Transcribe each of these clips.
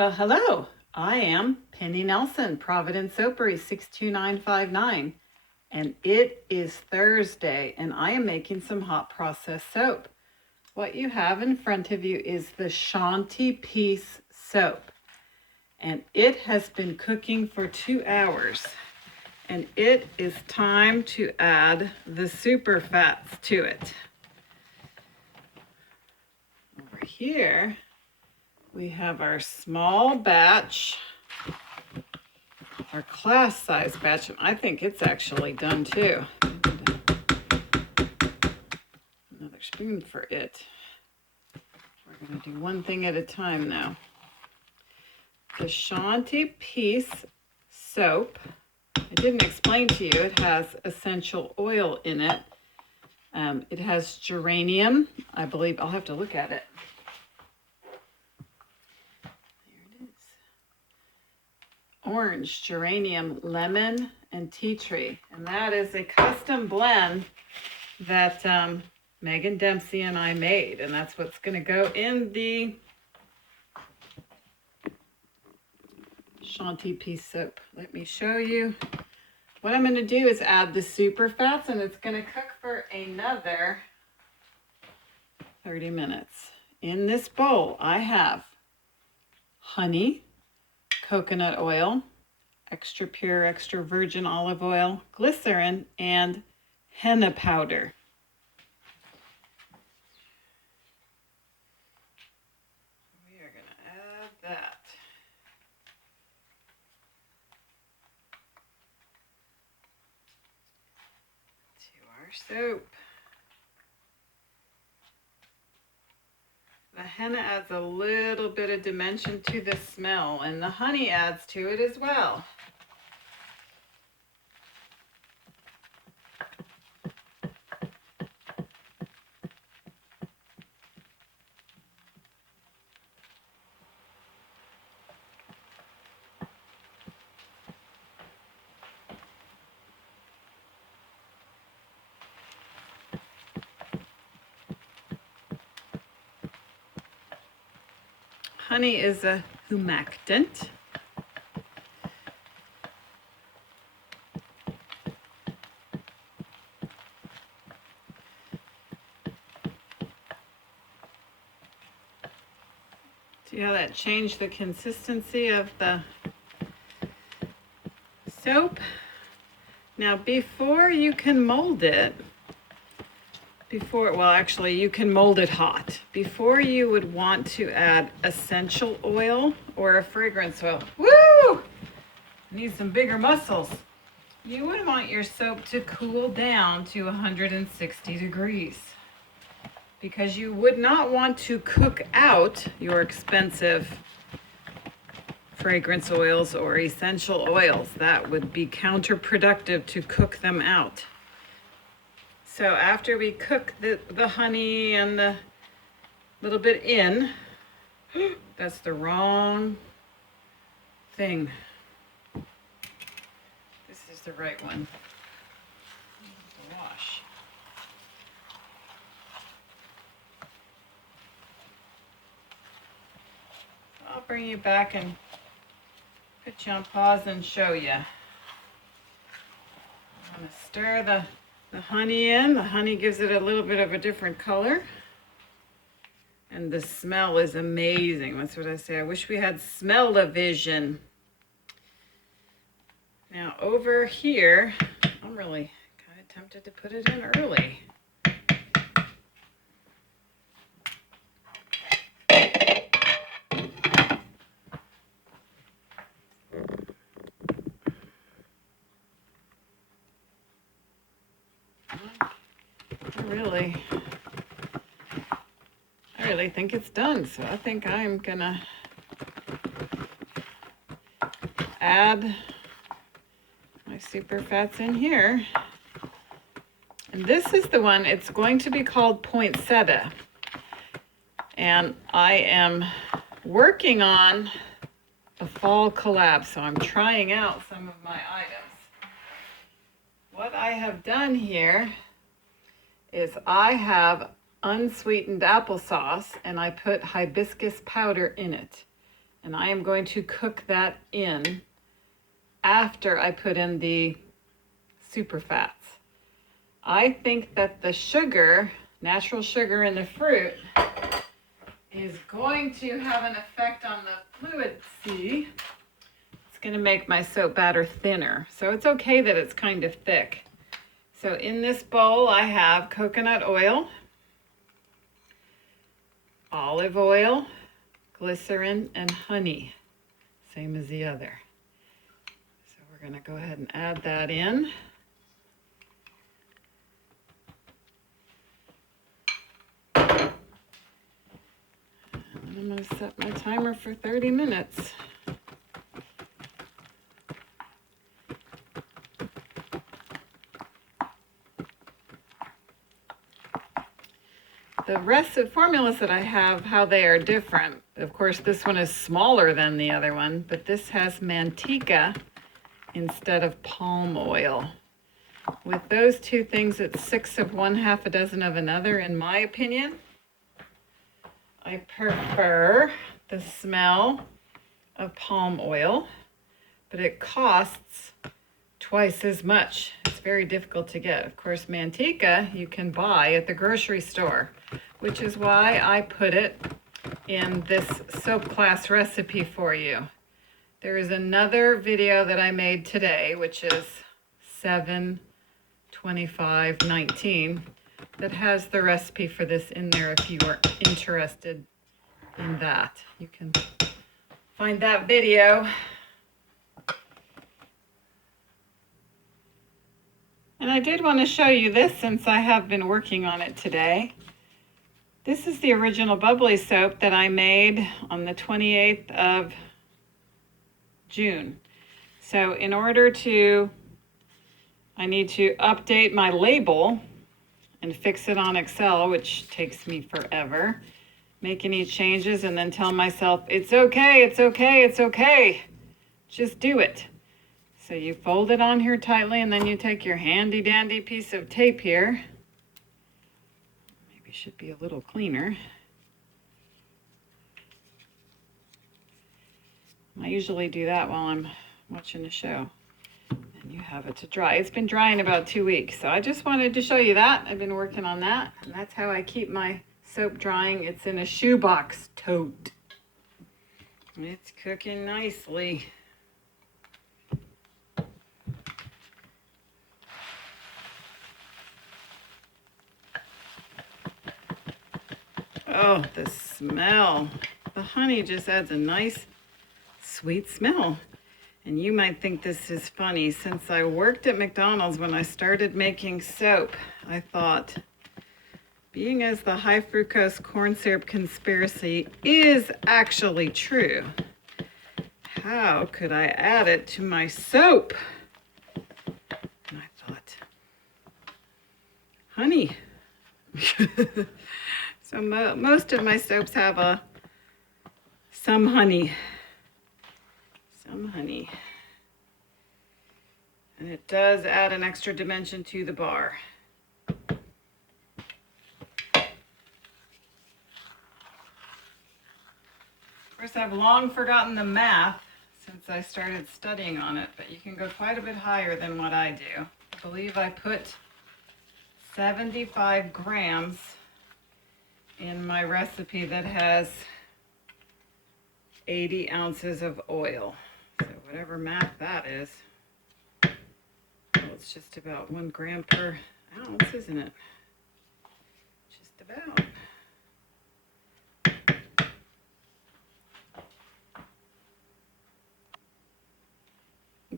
Well, hello. I am Penny Nelson, Providence Soapery 62959, and it is Thursday, and I am making some hot process soap. What you have in front of you is the Shanti Peace soap, and it has been cooking for 2 hours, and it is time to add the super fats to it. Over here, we have our small batch, our class size batch, and I think it's actually done too. Another spoon for it. We're going to do one thing at a time now. The Shanti Peace soap, I didn't explain to you, it has essential oil in it. It has geranium, I believe. I'll have to look at it. Orange, geranium, lemon, and tea tree. And that is a custom blend that Megan Dempsey and I made. And that's what's going to go in the Shanti Peace soap. Let me show you. What I'm going to do is add the super fats, and it's going to cook for another 30 minutes. In this bowl, I have honey, coconut oil, extra pure, extra virgin olive oil, glycerin, and henna powder. We are going to add that. To our soap. The henna adds a little bit of dimension to the smell, and the honey adds to it as well. Honey is a humectant. See how that changed the consistency of the soap? Now, before you can mold it, you can mold it hot. Before you would want to add essential oil or a fragrance oil. Woo! Need some bigger muscles. You would want your soap to cool down to 160 degrees because you would not want to cook out your expensive fragrance oils or essential oils. That would be counterproductive to cook them out. So after we cook the honey and the little bit in, that's the wrong thing. This is the right one. Wash. I'll bring you back and put you on pause and show you. I'm going to stir the honey in. The honey gives it a little bit of a different color. And the smell is amazing. That's what I say. I wish we had smell-o-vision. Now over here, I'm really kind of tempted to put it in early. I really think it's done, so I think I'm gonna add my super fats in here. And this is the one, it's going to be called poinsettia. And I am working on a fall collab, so I'm trying out some of my items. What I have done here is I have unsweetened applesauce and I put hibiscus powder in it. And I am going to cook that in after I put in the super fats. I think that the sugar, natural sugar in the fruit, is going to have an effect on the fluency. It's going to make my soap batter thinner. So it's okay that it's kind of thick. So in this bowl I have coconut oil, olive oil, glycerin, and honey, same as the other. So we're going to go ahead and add that in. And I'm going to set my timer for 30 minutes. The rest of formulas that I have, how they are different. Of course, this one is smaller than the other one, but this has manteca instead of palm oil. With those two things, it's 6 of one, half a dozen of another, in my opinion. I prefer the smell of palm oil, but it costs twice as much. It's very difficult to get. Of course, manteca you can buy at the grocery store, which is why I put it in this soap class recipe for you. There is another video that I made today, which is 7/25/19, that has the recipe for this in there if you are interested in that. You can find that video. And I did want to show you this since I have been working on it today. This is the original bubbly soap that I made on the 28th of June. So in order to, I need to update my label and fix it on Excel, which takes me forever. Make any changes and then tell myself, it's okay, it's okay, it's okay. Just do it. So you fold it on here tightly and then you take your handy dandy piece of tape here. Maybe it should be a little cleaner. I usually do that while I'm watching the show. And you have it to dry. It's been drying about 2 weeks, so I just wanted to show you that. I've been working on that, and that's how I keep my soap drying. It's in a shoebox tote. It's cooking nicely. Oh, the smell. The honey just adds a nice, sweet smell. And you might think this is funny. Since I worked at McDonald's when I started making soap, I thought, being as the high fructose corn syrup conspiracy is actually true, how could I add it to my soap? And I thought, honey. So most of my soaps have some honey. Some honey. And it does add an extra dimension to the bar. Of course, I've long forgotten the math since I started studying on it, but you can go quite a bit higher than what I do. I believe I put 75 grams in my recipe that has 80 ounces of oil. So whatever math that is, well, it's just about 1 gram per ounce, isn't it? Just about.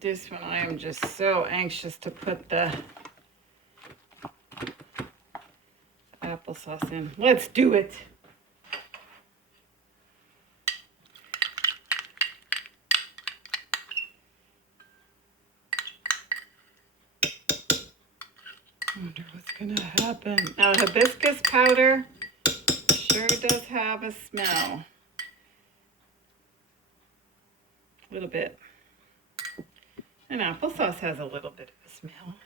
This one I am just so anxious to put the applesauce in. Let's do it. I wonder what's gonna happen. Now, hibiscus powder sure does have a smell. A little bit. And applesauce has a little bit of a smell.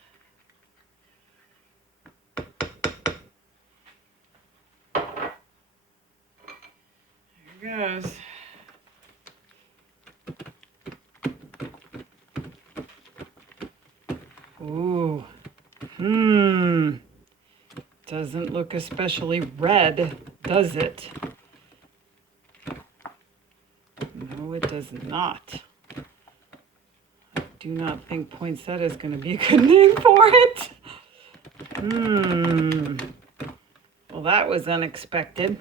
There it goes. doesn't look especially red, does it? No, it does not. I do not think poinsettia is going to be a good name for it. Well, that was unexpected.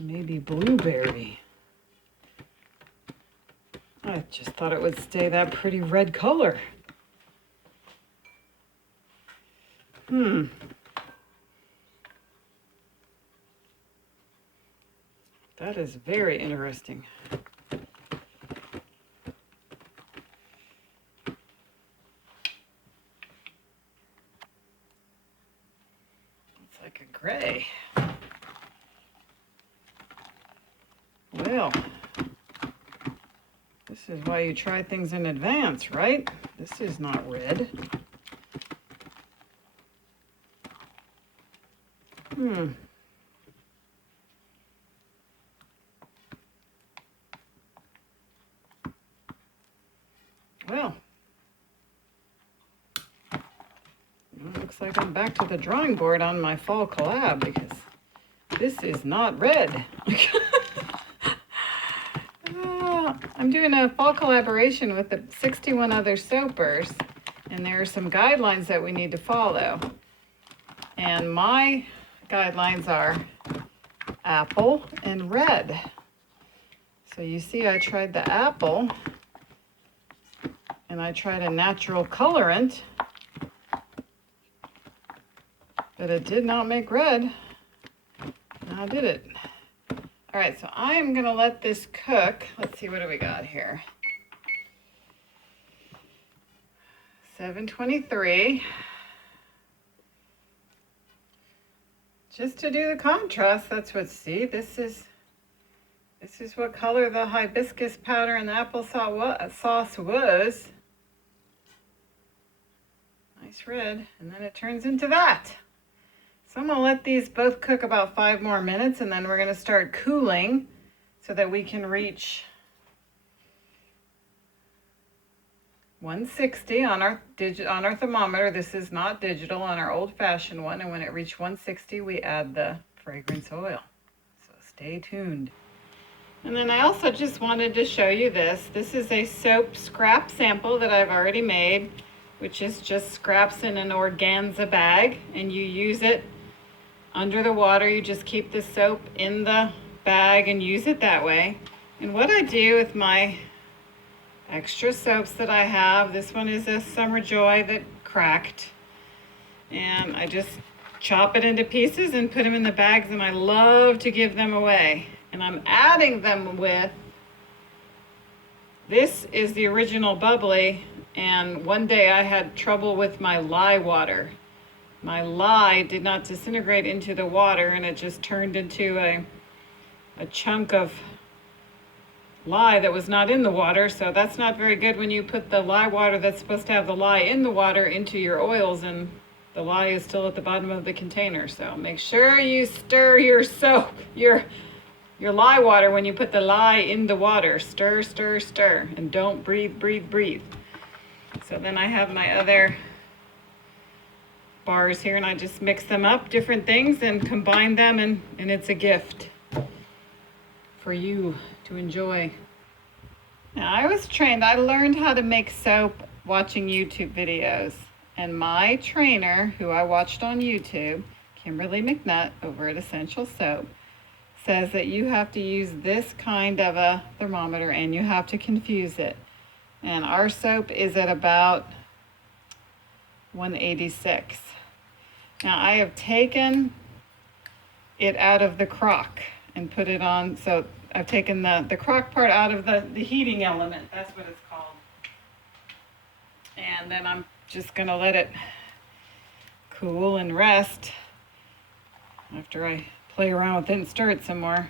Maybe blueberry. I just thought it would stay that pretty red color. That is very interesting. It's like a gray. Well, this is why you try things in advance, right? This is not red. Well, it looks like I'm back to the drawing board on my fall collab because this is not red. I'm doing a fall collaboration with the 61 other soapers, and there are some guidelines that we need to follow. And my guidelines are apple and red. So you see I tried the apple, and I tried a natural colorant, but it did not make red. Now did it? All right, so I am gonna let this cook. Let's see, what do we got here? 723. Just to do the contrast, that's what, see, this is what color the hibiscus powder and the applesauce was. Nice red, and then it turns into that. So I'm gonna let these both cook about 5 more minutes, and then we're gonna start cooling so that we can reach 160 on our thermometer. This is not digital, on our old-fashioned one, and when it reached 160, we add the fragrance oil. So stay tuned. And then I also just wanted to show you this. This is a soap scrap sample that I've already made, which is just scraps in an organza bag, and you use it under the water. You just keep the soap in the bag and use it that way. And what I do with my extra soaps that I have, this one is a Summer Joy that cracked, and I just chop it into pieces and put them in the bags, and I love to give them away. And I'm adding them with, this is the original bubbly, and one day I had trouble with my lye water. My lye did not disintegrate into the water, and it just turned into a chunk of lye that was not in the water. So that's not very good when you put the lye water that's supposed to have the lye in the water into your oils, and the lye is still at the bottom of the container. So make sure you stir your soap, your lye water, when you put the lye in the water. Stir, stir, stir, and don't breathe, breathe, breathe. So then I have my other bars here, and I just mix them up, different things, and combine them, and it's a gift for you to enjoy. Now, I learned how to make soap watching YouTube videos, and my trainer, who I watched on YouTube, Kimberly McNutt over at Essential Soap, says that you have to use this kind of a thermometer, and you have to confuse it. And our soap is at about 186. Now I have taken it out of the crock and put it on, so I've taken the crock part out of the heating element, that's what it's called. And then I'm just gonna let it cool and rest after I play around with it and stir it some more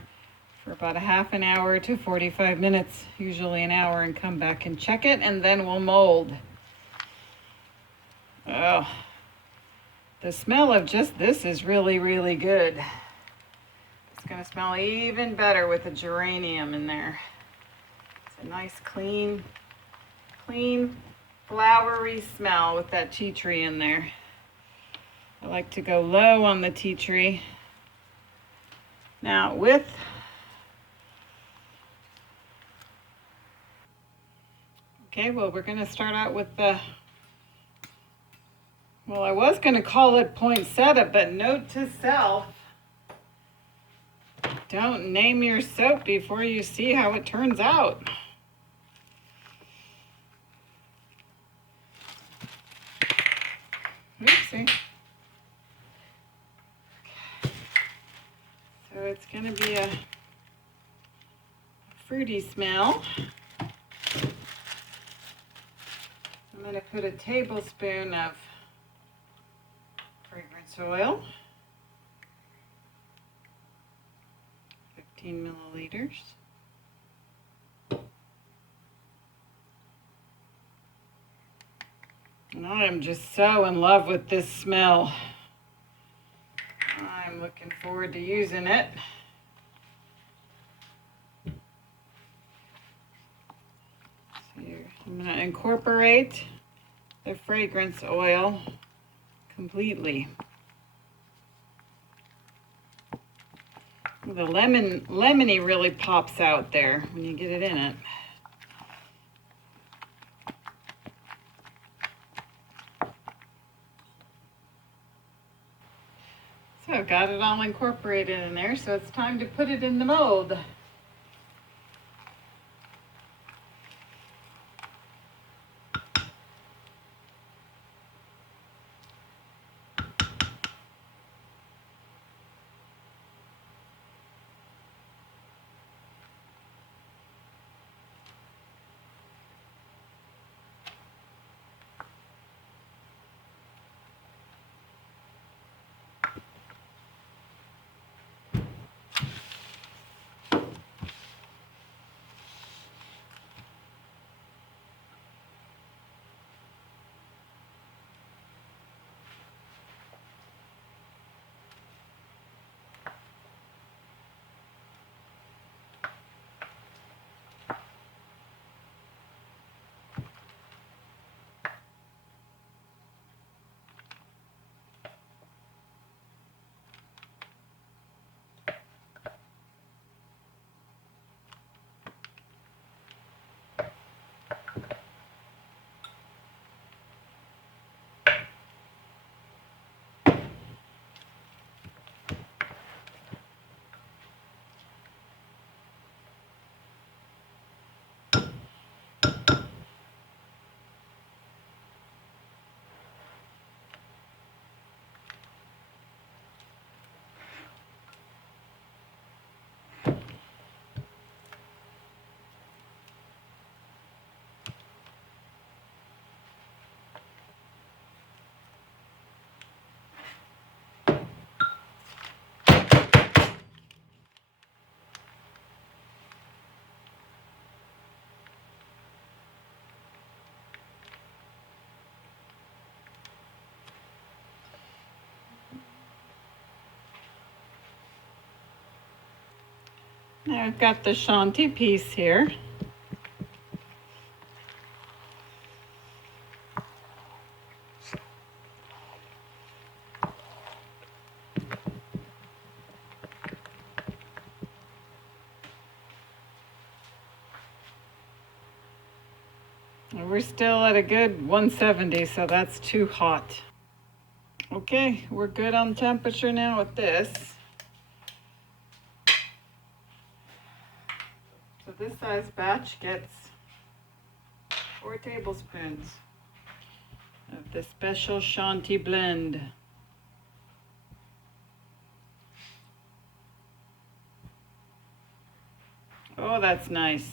for about a half an hour to 45 minutes, usually an hour, and come back and check it, and then we'll mold. Oh, the smell of just this is really, really good. It's gonna smell even better with the geranium in there. It's a nice, clean, flowery smell with that tea tree in there. I like to go low on the tea tree. Now okay, well, we're going to start out with the, well, I was going to call it poinsettia, but note to self, don't name your soap before you see how it turns out. Oopsie. So it's going to be a fruity smell. I'm going to put a tablespoon of fragrance oil, 15 milliliters. And I am just so in love with this smell. I'm looking forward to using it. So I'm going to incorporate the fragrance oil completely. The lemony really pops out there when you get it in it. So I've got it all incorporated in there, so it's time to put it in the mold. Now I've got the Shanti piece here. We're still at a good 170, so that's too hot. Okay, we're good on temperature now with this. So this size batch gets 4 tablespoons of the special Shanti blend. Oh, that's nice.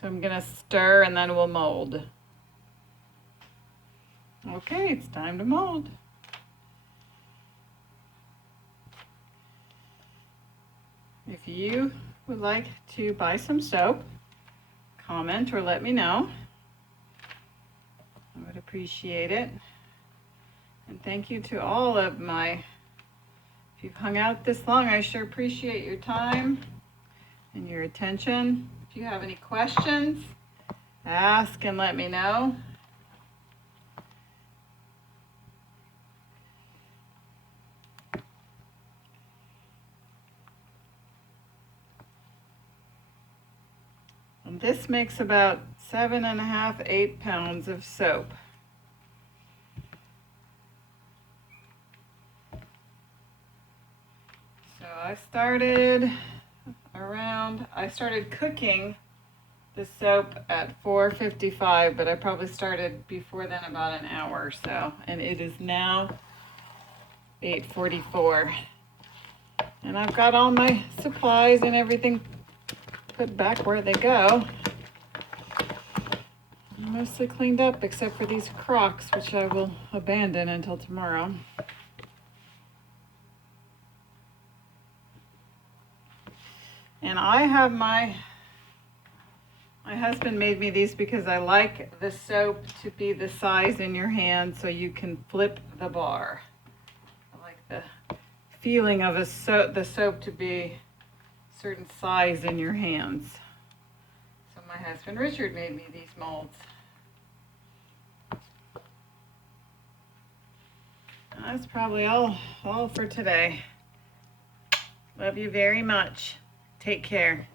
So I'm gonna stir and then we'll mold. Okay, it's time to mold. If you would like to buy some soap, comment or let me know. I would appreciate it. And thank you to all of my If you've hung out this long, I sure appreciate your time and your attention. If you have any questions, ask and let me know. And this makes about 7.5, 8 pounds of soap. So I started cooking the soap at 4:55, but I probably started before then about an hour or so. And it is now 8:44. And I've got all my supplies and everything put back where they go. Mostly cleaned up except for these Crocs, which I will abandon until tomorrow. And I have my husband made me these because I like the soap to be the size in your hand so you can flip the bar. I like the feeling of the soap to be a certain size in your hands. So my husband Richard made me these molds. And that's probably all for today. Love you very much. Take care.